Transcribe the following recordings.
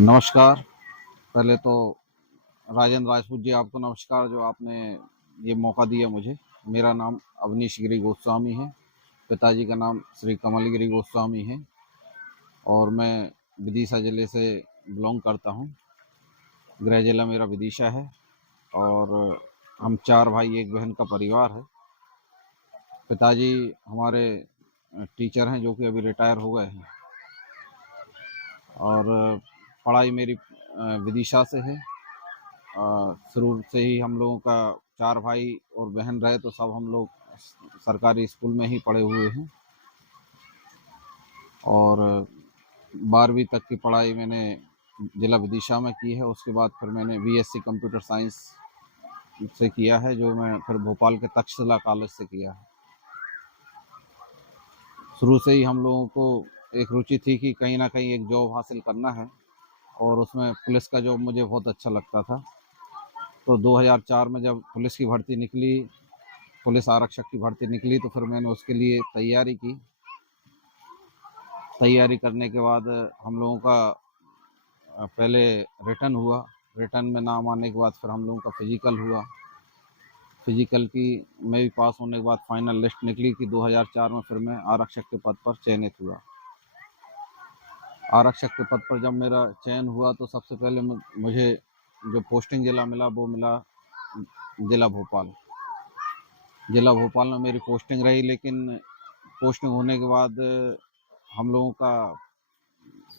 नमस्कार। पहले तो राजेंद्र राजपूत जी, आपको नमस्कार जो आपने ये मौका दिया मुझे। मेरा नाम अवनीश गिरी गोस्वामी है। पिताजी का नाम श्री कमल गिरी गोस्वामी है और मैं विदिशा ज़िले से बिलोंग करता हूँ। गृह जिला मेरा विदिशा है और हम 4 भाई एक बहन का परिवार है। पिताजी हमारे टीचर हैं जो कि अभी रिटायर हो गए हैं और पढ़ाई मेरी विदिशा से है। शुरू से ही हम लोगों का 4 भाई और बहन रहे तो सब हम लोग सरकारी स्कूल में ही पढ़े हुए हैं और 12वीं तक की पढ़ाई मैंने जिला विदिशा में की है। उसके बाद फिर मैंने बीएससी कंप्यूटर साइंस से किया है जो मैं फिर भोपाल के तक्षशिला कॉलेज से किया है। शुरू से ही हम लोगों को एक रुचि थी कि कहीं ना कहीं एक जॉब हासिल करना है और उसमें पुलिस का जॉब मुझे बहुत अच्छा लगता था। तो 2004 में जब पुलिस की भर्ती निकली, पुलिस आरक्षक की भर्ती निकली, तो फिर मैंने उसके लिए तैयारी की। तैयारी करने के बाद हम लोगों का पहले रिटन हुआ। रिटन में नाम आने के बाद फिर हम लोगों का फिजिकल हुआ। फिजिकल की में भी पास होने के बाद फाइनल लिस्ट निकली कि 2004 में फिर मैं आरक्षक के पद पर चयनित हुआ। आरक्षक के पद पर जब मेरा चयन हुआ तो सबसे पहले मुझे जो पोस्टिंग जिला मिला वो मिला जिला भोपाल। जिला भोपाल में मेरी पोस्टिंग रही, लेकिन पोस्टिंग होने के बाद हम लोगों का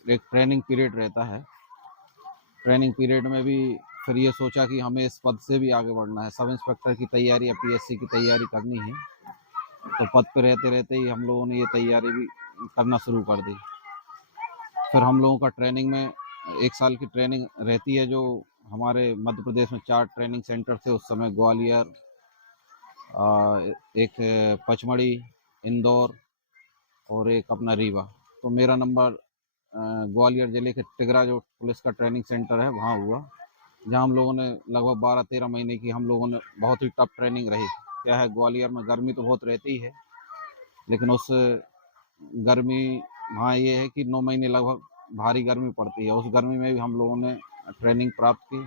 एक ट्रेनिंग पीरियड रहता है। ट्रेनिंग पीरियड में भी फिर ये सोचा कि हमें इस पद से भी आगे बढ़ना है, सब इंस्पेक्टर की तैयारी या पीएससी की तैयारी करनी है। तो पद पे रहते रहते ही हम लोगों ने ये तैयारी भी करना शुरू कर दी। फिर हम लोगों का ट्रेनिंग में 1 साल की ट्रेनिंग रहती है जो हमारे मध्य प्रदेश में 4 ट्रेनिंग सेंटर थे उस समय, ग्वालियर, एक पचमढ़ी, इंदौर और एक अपना रीवा। तो मेरा नंबर ग्वालियर जिले के तिगरा जो पुलिस का ट्रेनिंग सेंटर है वहाँ हुआ, जहाँ हम लोगों ने लगभग 12-13 महीने की हम लोगों ने बहुत ही टफ ट्रेनिंग रही। क्या है, ग्वालियर में गर्मी तो बहुत रहती है, लेकिन उस गर्मी वहाँ ये है कि 9 महीने लगभग भारी गर्मी पड़ती है। उस गर्मी में भी हम लोगों ने ट्रेनिंग प्राप्त की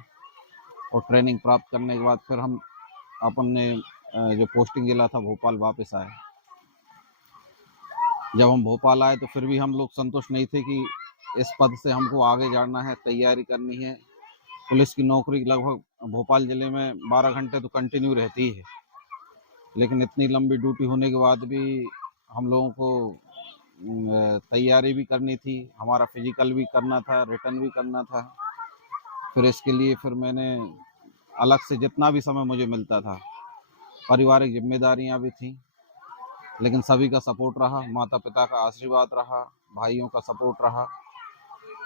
और ट्रेनिंग प्राप्त करने के बाद फिर हम अपने जो पोस्टिंग जिला था भोपाल वापस आए। जब हम भोपाल आए तो फिर भी हम लोग संतुष्ट नहीं थे कि इस पद से हमको आगे जाना है, तैयारी करनी है। पुलिस की नौकरी लगभग भोपाल ज़िले में 12 घंटे तो कंटिन्यू रहती है, लेकिन इतनी लंबी ड्यूटी होने के बाद भी हम लोगों को तैयारी भी करनी थी, हमारा फिजिकल भी करना था, रिटर्न भी करना था। फिर इसके लिए फिर मैंने अलग से जितना भी समय मुझे मिलता था, पारिवारिक जिम्मेदारियां भी थीं, लेकिन सभी का सपोर्ट रहा, माता पिता का आशीर्वाद रहा, भाइयों का सपोर्ट रहा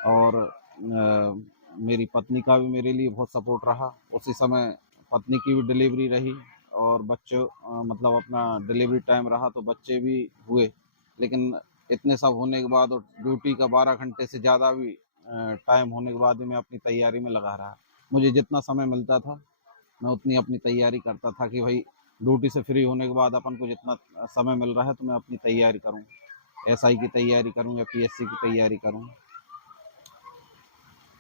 और मेरी पत्नी का भी मेरे लिए बहुत सपोर्ट रहा। उसी समय पत्नी की भी डिलीवरी रही और बच्चों मतलब अपना डिलीवरी टाइम रहा तो बच्चे भी हुए। लेकिन इतने सब होने के बाद और ड्यूटी का 12 घंटे से ज़्यादा भी टाइम होने के बाद भी मैं अपनी तैयारी में लगा रहा। मुझे जितना समय मिलता था मैं उतनी अपनी तैयारी करता था कि भाई ड्यूटी से फ्री होने के बाद अपन को जितना समय मिल रहा है तो मैं अपनी तैयारी करूँ, एसआई की तैयारी करूँ या पीएससी की तैयारी करूँ।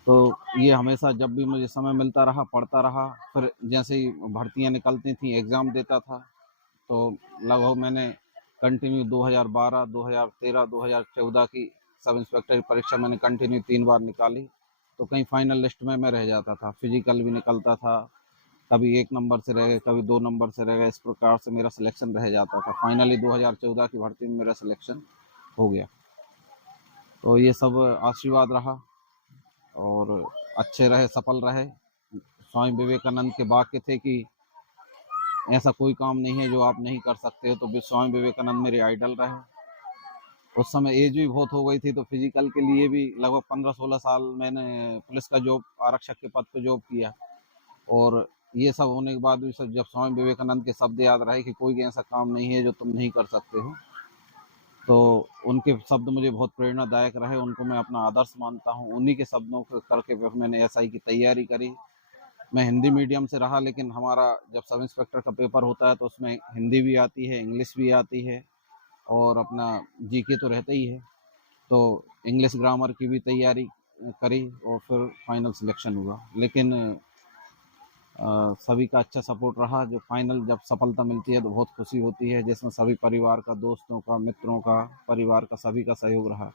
तो ये हमेशा जब भी मुझे समय मिलता रहा पढ़ता रहा। फिर जैसे ही भर्तियाँ निकलती थी एग्ज़ाम देता था। तो लगभग मैंने कंटिन्यू 2012, 2013, 2014 की सब इंस्पेक्टर की परीक्षा मैंने कंटिन्यू 3 बार निकाली। तो कहीं फाइनल लिस्ट में मैं रह जाता था, फिजिकल भी निकलता था, कभी 1 नंबर से रह गए, कभी 2 नंबर से रह गए, इस प्रकार से मेरा सिलेक्शन रह जाता था। फाइनली 2014 की भर्ती में मेरा सिलेक्शन हो गया। तो ये सब आशीर्वाद रहा और अच्छे रहे, सफल रहे। स्वामी विवेकानंद के वाक्य थे कि ऐसा कोई काम नहीं है जो आप नहीं कर सकते हो, तो स्वामी विवेकानंद मेरे आइडल रहे। उस समय एज भी बहुत हो गई थी तो फिजिकल के लिए भी लगभग 15-16 साल मैंने पुलिस का जॉब आरक्षक के पद पे जॉब किया और ये सब होने के बाद भी सब जब स्वामी विवेकानंद के शब्द याद रहे कि कोई ऐसा काम नहीं है जो तुम नहीं कर सकते हो, तो उनके शब्द मुझे बहुत प्रेरणादायक रहे। उनको मैं अपना आदर्श मानता हूँ। उन्हीं के शब्दों को करके फिर मैंने एसआई की तैयारी करी। मैं हिंदी मीडियम से रहा, लेकिन हमारा जब सब इंस्पेक्टर का पेपर होता है तो उसमें हिंदी भी आती है, इंग्लिश भी आती है और अपना जीके तो रहता ही है। तो इंग्लिश ग्रामर की भी तैयारी करी और फिर फाइनल सिलेक्शन हुआ। लेकिन सभी का अच्छा सपोर्ट रहा। जो फाइनल जब सफलता मिलती है तो बहुत खुशी होती है, जिसमें सभी परिवार का, दोस्तों का, मित्रों का, परिवार का, सभी का सहयोग रहा।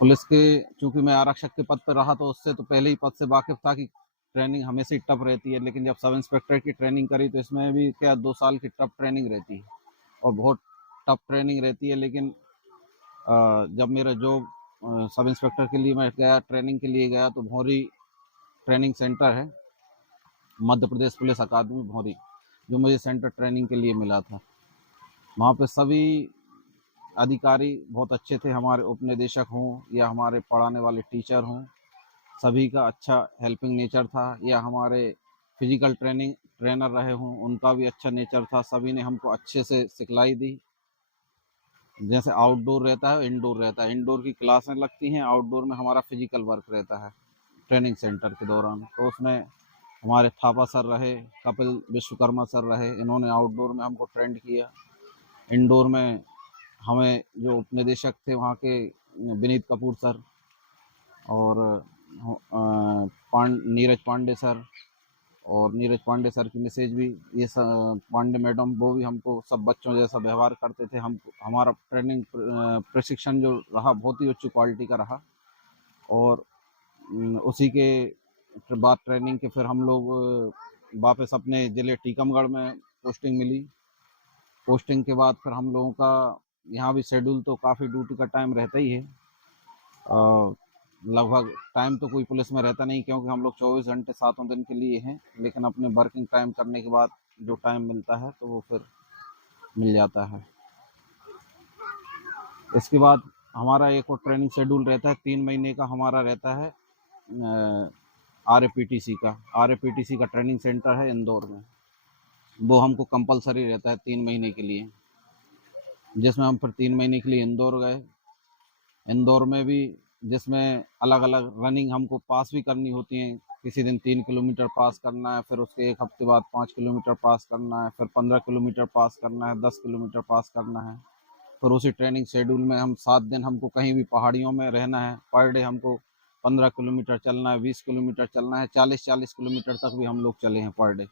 पुलिस के, चूंकि मैं आरक्षक के पद पर रहा तो उससे तो पहले ही पद से वाकिफ था कि ट्रेनिंग हमेशा ही टफ रहती है। लेकिन जब सब इंस्पेक्टर की ट्रेनिंग करी तो इसमें भी क्या 2 साल की टफ ट्रेनिंग रहती है और बहुत टफ ट्रेनिंग रहती है। लेकिन जब मेरा जॉब सब इंस्पेक्टर के लिए मैं गया, ट्रेनिंग के लिए गया, तो भौरी ट्रेनिंग सेंटर है, मध्य प्रदेश पुलिस अकादमी भौरी, जो मुझे सेंटर ट्रेनिंग के लिए मिला था। वहाँ पे सभी अधिकारी बहुत अच्छे थे, हमारे उपनिदेशक हों या हमारे पढ़ाने वाले टीचर हों, सभी का अच्छा हेल्पिंग नेचर था। या हमारे फिजिकल ट्रेनिंग ट्रेनर रहे हों, उनका भी अच्छा नेचर था। सभी ने हमको अच्छे से सिखलाई दी। जैसे आउटडोर रहता है, इंडोर रहता है। इंडोर की क्लासें लगती हैं, आउटडोर में हमारा फिजिकल वर्क रहता है ट्रेनिंग सेंटर के दौरान। तो उसमें हमारे थापा सर रहे, कपिल विश्वकर्मा सर रहे, इन्होंने आउटडोर में हमको ट्रेंड किया। इंडोर में हमें जो उपनिदेशक थे वहाँ के विनीत कपूर सर और नीरज पांडे सर, और नीरज पांडे सर की मैसेज भी, ये पांडे मैडम, वो भी हमको सब बच्चों जैसा व्यवहार करते थे। हम, हमारा ट्रेनिंग प्रशिक्षण जो रहा बहुत ही उच्च क्वालिटी का रहा। और उसी के बाद ट्रेनिंग के फिर हम लोग वापस अपने ज़िले टीकमगढ़ में पोस्टिंग मिली। पोस्टिंग के बाद फिर हम लोगों का यहाँ भी शेड्यूल तो काफ़ी ड्यूटी का टाइम रहता ही है। लगभग टाइम तो कोई पुलिस में रहता नहीं, क्योंकि हम लोग 24 घंटे 7 दिन के लिए हैं। लेकिन अपने वर्किंग टाइम करने के बाद जो टाइम मिलता है तो वो फिर मिल जाता है। इसके बाद हमारा एक और ट्रेनिंग शेड्यूल रहता है, 3 महीने का हमारा रहता है RAPTC का। RAPTC का ट्रेनिंग सेंटर है इंदौर में, वो हमको कंपलसरी रहता है 3 महीने के लिए, जिसमें हम फिर 3 महीने के लिए इंदौर गए। इंदौर में भी, जिसमें अलग अलग रनिंग हमको पास भी करनी होती हैं। किसी दिन 3 किलोमीटर पास करना है, फिर उसके 1 हफ्ते बाद 5 किलोमीटर पास करना है, फिर 15 किलोमीटर पास करना है, 10 किलोमीटर पास करना है। फिर उसी ट्रेनिंग शेड्यूल में हम 7 दिन हमको कहीं भी पहाड़ियों में रहना है। पर डे हमको 15 किलोमीटर चलना है, 20 किलोमीटर चलना है, 40-40 किलोमीटर तक भी हम लोग चले हैं पर डे।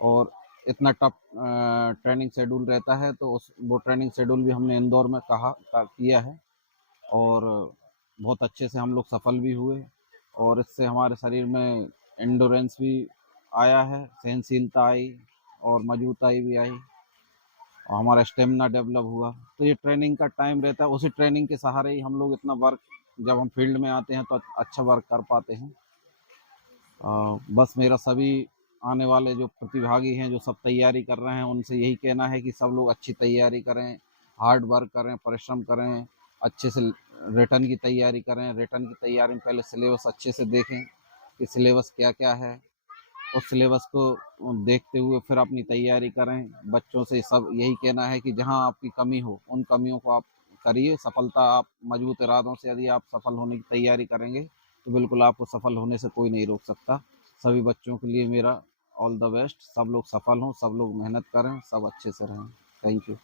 और इतना टफ ट्रेनिंग शेड्यूल रहता है, तो वो ट्रेनिंग शेड्यूल भी हमने इंदौर में किया है और बहुत अच्छे से हम लोग सफल भी हुए। और इससे हमारे शरीर में एंडोरेंस भी आया है, सहनशीलता आई और मजबूताई भी आई और हमारा स्टेमिना डेवलप हुआ। तो ये ट्रेनिंग का टाइम रहता है, उसी ट्रेनिंग के सहारे ही हम लोग इतना वर्क, जब हम फील्ड में आते हैं तो अच्छा वर्क कर पाते हैं। बस मेरा सभी आने वाले जो प्रतिभागी हैं, जो सब तैयारी कर रहे हैं, उनसे यही कहना है कि सब लोग अच्छी तैयारी करें, हार्ड वर्क करें, परिश्रम करें, अच्छे से रिटर्न की तैयारी करें। रिटर्न की तैयारी में पहले सिलेबस अच्छे से देखें कि सिलेबस क्या क्या है, उस सिलेबस को देखते हुए फिर अपनी तैयारी करें। बच्चों से सब यही कहना है कि जहां आपकी कमी हो, उन कमियों को आप करिए। सफलता, आप मजबूत इरादों से यदि आप सफल होने की तैयारी करेंगे तो बिल्कुल आपको सफल होने से कोई नहीं रोक सकता। सभी बच्चों के लिए मेरा ऑल द बेस्ट। सब लोग सफल हों, सब लोग मेहनत करें, सब अच्छे से रहें। Thank you.